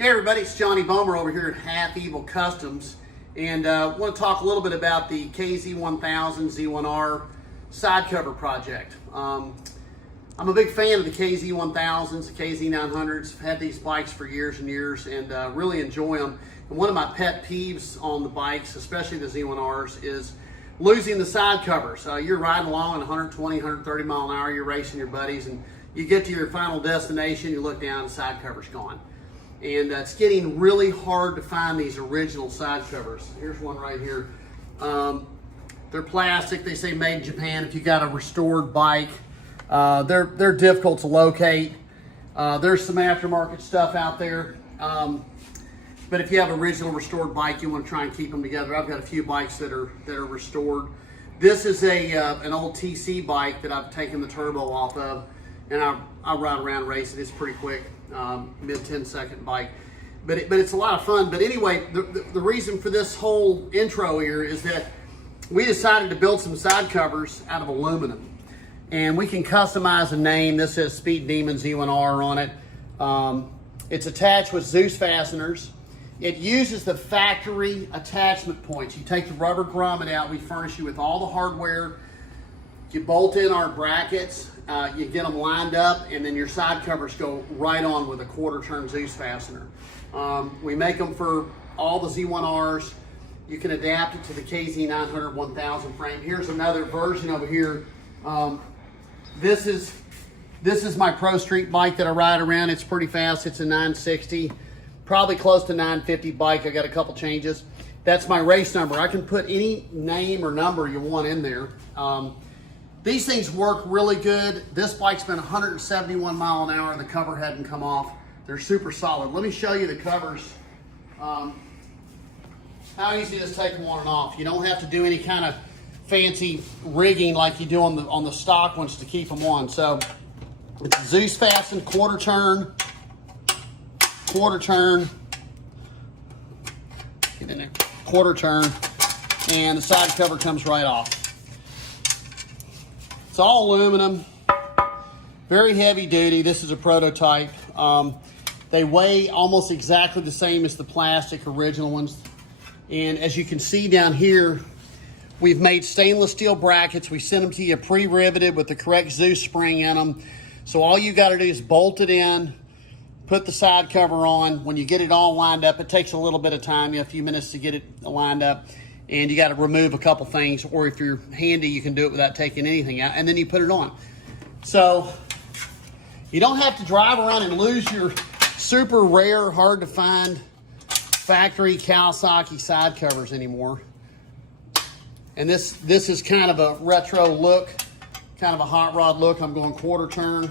Hey everybody, it's Johnny Bomer over here at Half Evil Customs, and I want to talk a little bit about the KZ1000 Z1R side cover project. I'm a big fan of the KZ1000s, the KZ900s. I've had these bikes for years and years and really enjoy them. And one of my pet peeves on the bikes, especially the Z1Rs, is losing the side covers. You're riding along at 120, 130 mile an hour, you're racing your buddies, and you get to your final destination, you look down, the side cover's gone. And it's getting really hard to find these original side covers. Here's one right here. They're plastic, they say made in Japan. If you got a restored bike, they're difficult to locate. There's some aftermarket stuff out there. But if you have an original restored bike, you want to try and keep them together. I've got a few bikes that are restored. This is an old TC bike that I've taken the turbo off of, and I ride around and race it. It's pretty quick, mid 10-second bike. But it's a lot of fun. But anyway, the reason for this whole intro here is that we decided to build some side covers out of aluminum. And we can customize a name. This says Speed Demon Z1R on it. It's attached with Zeus fasteners. It uses the factory attachment points. You take the rubber grommet out, we furnish you with all the hardware. You bolt in our brackets, you get them lined up, and then your side covers go right on with a quarter-turn Zeus fastener. We make them for all the Z1Rs. You can adapt it to the KZ900 1000 frame. Here's another version over here. This is my Pro Street bike that I ride around. It's pretty fast. It's a 960, probably close to 950 bike. I got a couple changes. That's my race number. I can put any name or number you want in there. These things work really good. This bike's been 171 mile an hour. The cover hadn't come off. They're super solid. Let me show you the covers. How easy it is to take them on and off. You don't have to do any kind of fancy rigging like you do on the stock ones to keep them on. So it's Zeus fastened, quarter turn, get in there, quarter turn, and the side cover comes right off. It's all aluminum, very heavy duty. This is a prototype. They weigh almost exactly the same as the plastic original ones. And as you can see down here, we've made stainless steel brackets. We send them to you pre-riveted with the correct Zeus spring in them. So all you got to do is bolt it in, put the side cover on. When you get it all lined up, it takes a little bit of time, a few minutes to get it lined up. And you got to remove a couple things, or if you're handy, you can do it without taking anything out, and then you put it on. So you don't have to drive around and lose your super rare, hard to find factory Kawasaki side covers anymore. And this is kind of a retro look, kind of a hot rod look. I'm going quarter turn. Let's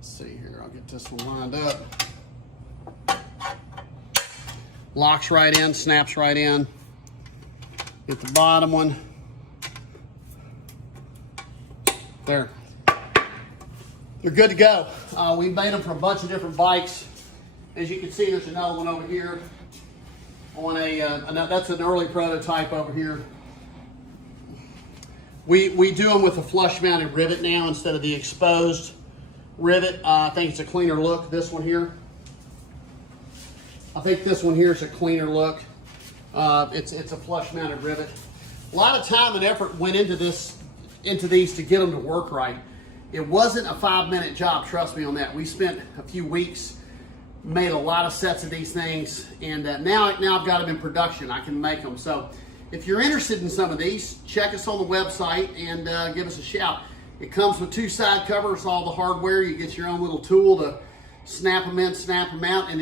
see here, I'll get this one lined up. Locks right in, snaps right in. Get the bottom one. There. They're good to go. We made them for a bunch of different bikes. As you can see, there's another one over here on that's an early prototype over here. We do them with a flush mounted rivet now instead of the exposed rivet. I think it's a cleaner look, this one here. I think this one here is a cleaner look. It's a flush mounted rivet. A lot of time and effort went into these to get them to work right. It wasn't a 5-minute job, trust me on that. We spent a few weeks, made a lot of sets of these things, and now I've got them in production. I can make them. So if you're interested in some of these, check us on the website and give us a shout. It comes with 2 side covers, all the hardware. You get your own little tool to snap them in, snap them out, and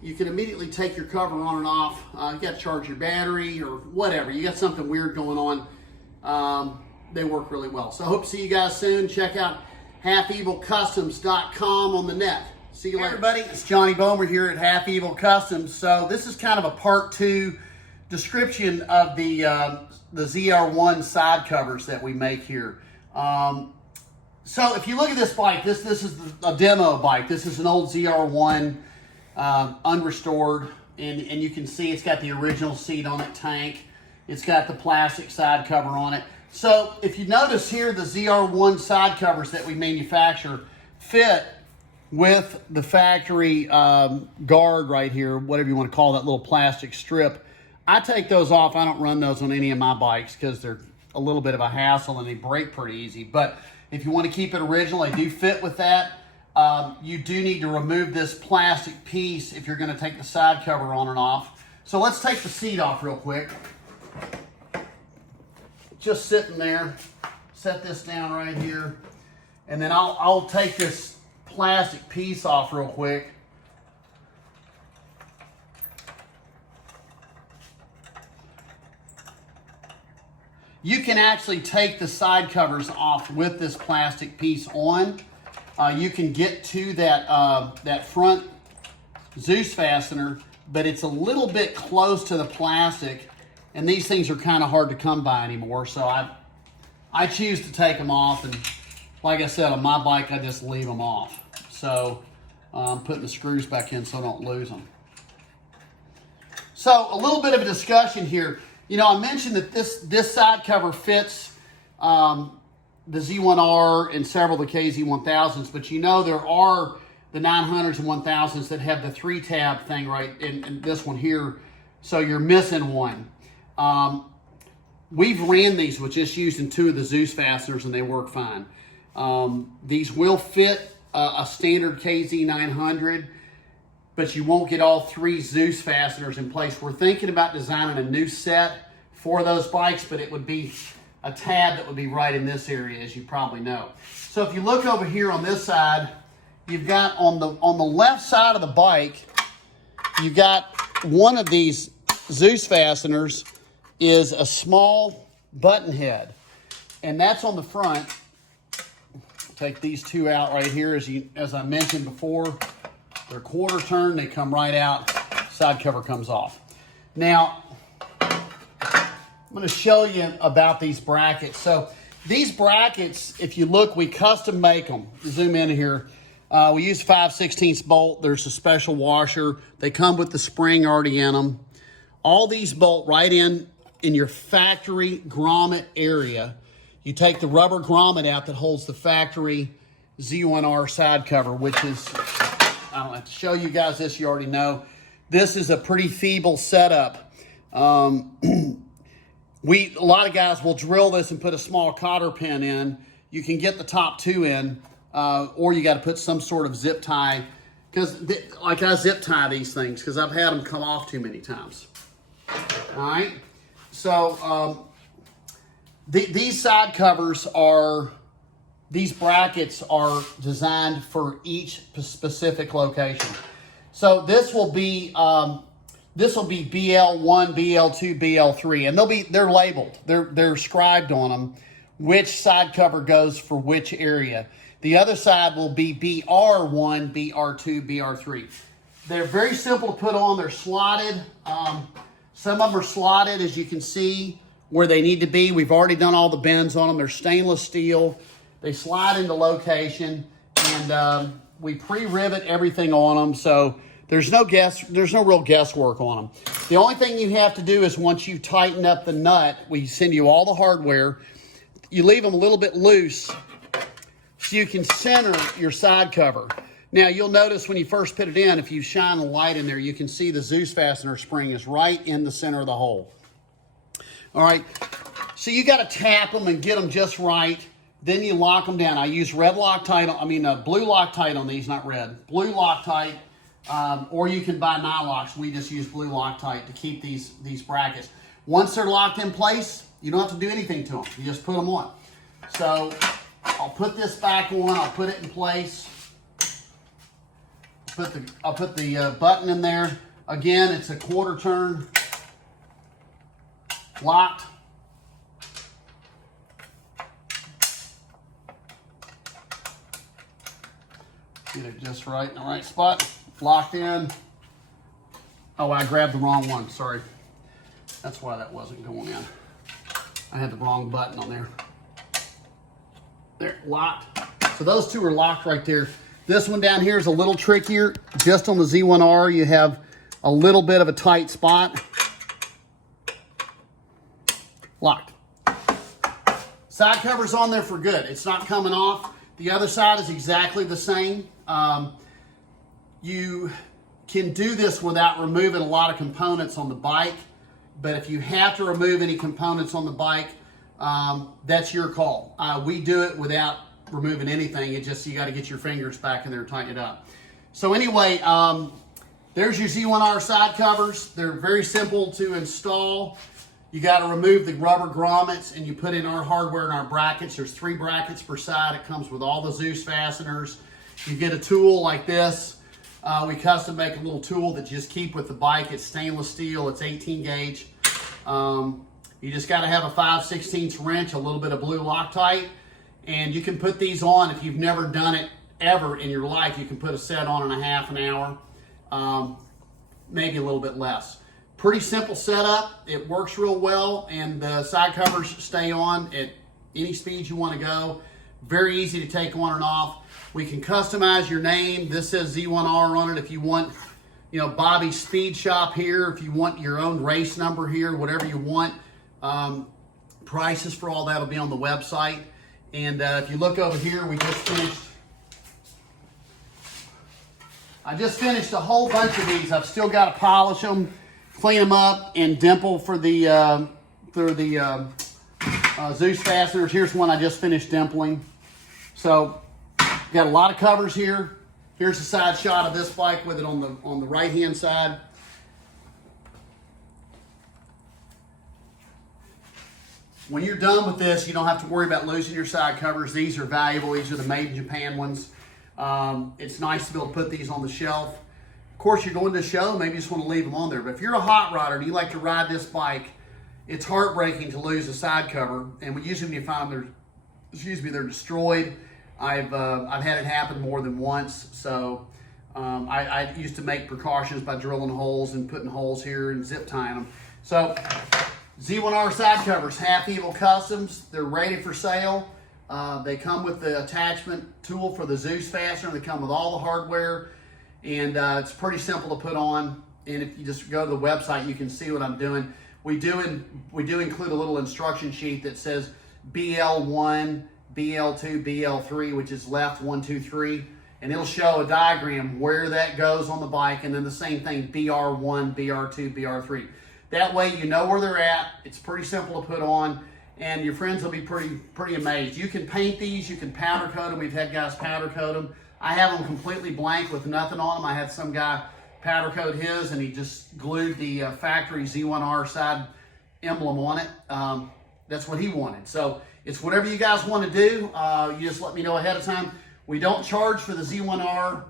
you can immediately take your cover on and off. You got to charge your battery or whatever. You got something weird going on. They work really well. So I hope to see you guys soon. Check out halfevilcustoms.com on the net. See you later. Hey everybody, it's Johnny Bomer here at Half Evil Customs. So this is kind of a part 2 description of the ZR1 side covers that we make here. So if you look at this bike, this is a demo bike. This is an old ZR1 unrestored, and you can see it's got the original seat on it, tank. It's got the plastic side cover on it. So if you notice here, the ZR1 side covers that we manufacture fit with the factory guard right here, whatever you want to call that little plastic strip. I take those off. I don't run those on any of my bikes because they're a little bit of a hassle and they break pretty easy. But if you want to keep it original, they do fit with that. You do need to remove this plastic piece if you're going to take the side cover on and off. So let's take the seat off real quick. Just sitting there. Set this down right here. And then I'll take this plastic piece off real quick. You can actually take the side covers off with this plastic piece on. You can get to that front Zeus fastener, but it's a little bit close to the plastic, and these things are kind of hard to come by anymore. So I choose to take them off, and like I said, on my bike, I just leave them off. So I'm putting the screws back in so I don't lose them. So a little bit of a discussion here. You know, I mentioned that this side cover fits the Z1R and several of the KZ1000s, but you know there are the 900s and 1000s that have the 3-tab thing right in this one here, so you're missing one. We've ran these with just using 2 of the Zeus fasteners and they work fine. These will fit a standard KZ900, but you won't get all 3 Zeus fasteners in place. We're thinking about designing a new set for those bikes, but it would be a tab that would be right in this area, as you probably know. So if you look over here on this side, you've got on the left side of the bike, you've got one of these Zeus fasteners is a small button head, and that's on the front. Take these 2 out right here. As I mentioned before, they're quarter turn, they come right out, side cover comes off. Now, I'm going to show you about these brackets. So these brackets, if you look, we custom make them. Zoom in here. We use 5/16 bolt. There's a special washer. They come with the spring already in them. All these bolt right in your factory grommet area. You take the rubber grommet out that holds the factory Z1R side cover, which is, I don't have to show you guys this, you already know. This is a pretty feeble setup. A lot of guys will drill this and put a small cotter pin in. You can get the top 2 in, or you got to put some sort of zip tie, because like I zip tie these things because I've had them come off too many times. All right, so these side covers these brackets are designed for each specific location. So this will be BL1, BL2, BL3, and they're labeled. They're scribed on them which side cover goes for which area. The other side will be BR1, BR2, BR3. They're very simple to put on. They're slotted. Some of them are slotted, as you can see, where they need to be. We've already done all the bends on them. They're stainless steel. They slide into location, and we pre-rivet everything on them, so there's no real guesswork on them. The only thing you have to do is once you tighten up the nut, we send you all the hardware, you leave them a little bit loose so you can center your side cover. Now you'll notice when you first put it in, if you shine a light in there, you can see the Zeus fastener spring is right in the center of the hole. All right, so you got to tap them and get them just right. Then you lock them down. I use blue Loctite on these, not red. Blue Loctite, or you can buy Nylocks. We just use blue Loctite to keep these brackets. Once they're locked in place, you don't have to do anything to them. You just put them on. So I'll put this back on. I'll put it in place. I'll put the button in there. Again, it's a quarter turn. Locked. Get it just right in the right spot. Locked in. Oh, I grabbed the wrong one. Sorry. That's why that wasn't going in. I had the wrong button on there. There, locked. So those 2 are locked right there. This one down here is a little trickier. Just on the Z1R, you have a little bit of a tight spot. Locked. Side cover's on there for good. It's not coming off. The other side is exactly the same. You can do this without removing a lot of components on the bike, but if you have to remove any components on the bike, that's your call. We do it without removing anything. It just, you got to get your fingers back in there and tighten it up. So anyway, there's your Z1R side covers. They're very simple to install. You got to remove the rubber grommets and you put in our hardware and our brackets. There's 3 brackets per side. It comes with all the Zeus fasteners. You get a tool like this. We custom make a little tool that you just keep with the bike. It's stainless steel. It's 18 gauge. You just got to have a 5/16 wrench, a little bit of blue Loctite, and you can put these on. If you've never done it ever in your life, you can put a set on in a half an hour, maybe a little bit less. Pretty simple setup. It works real well, and the side covers stay on at any speed you want to go. Very easy to take on and off. We can customize your name. This says Z1R on it. If you want, you know, Bobby's Speed Shop here, if you want your own race number here, whatever you want. Prices for all that will be on the website. And if you look over here, I just finished a whole bunch of these. I've still got to polish them, clean them up, and dimple for the Zeus fasteners. Here's one I just finished dimpling. So got a lot of covers here. Here's a side shot of this bike with it on the right hand side. When you're done with this, you don't have to worry about losing your side covers. These are valuable. These are the made in Japan ones. It's nice to be able to put these on the shelf. Of course, you're going to a show, maybe you just want to leave them on there. But if you're a hot rodder and you like to ride this bike, it's heartbreaking to lose a side cover. And usually when you find them, they're destroyed. I've had it happen more than once. So I used to make precautions by drilling holes and putting holes here and zip tying them. So Z1R side covers, Half Evil Customs. They're ready for sale. They come with the attachment tool for the Zeus fastener. They come with all the hardware, and it's pretty simple to put on. And if you just go to the website, you can see what I'm doing. We do include a little instruction sheet that says BL1, BL2, BL3, which is left 1, 2, 3, and it'll show a diagram where that goes on the bike, and then the same thing, BR1, BR2, BR3. That way you know where they're at. It's pretty simple to put on, and your friends will be pretty amazed. You can paint these, you can powder coat them. We've had guys powder coat them. I have them completely blank with nothing on them. I had some guy powder coat his, and he just glued the factory Z1R side emblem on it. That's what he wanted. So it's whatever you guys want to do. You just let me know ahead of time. We don't charge for the Z1R.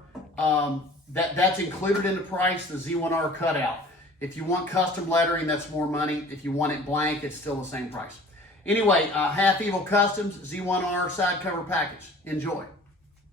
That's included in the price, the Z1R cutout. If you want custom lettering, that's more money. If you want it blank, it's still the same price. Anyway, Half Evil Customs, Z1R side cover package. Enjoy.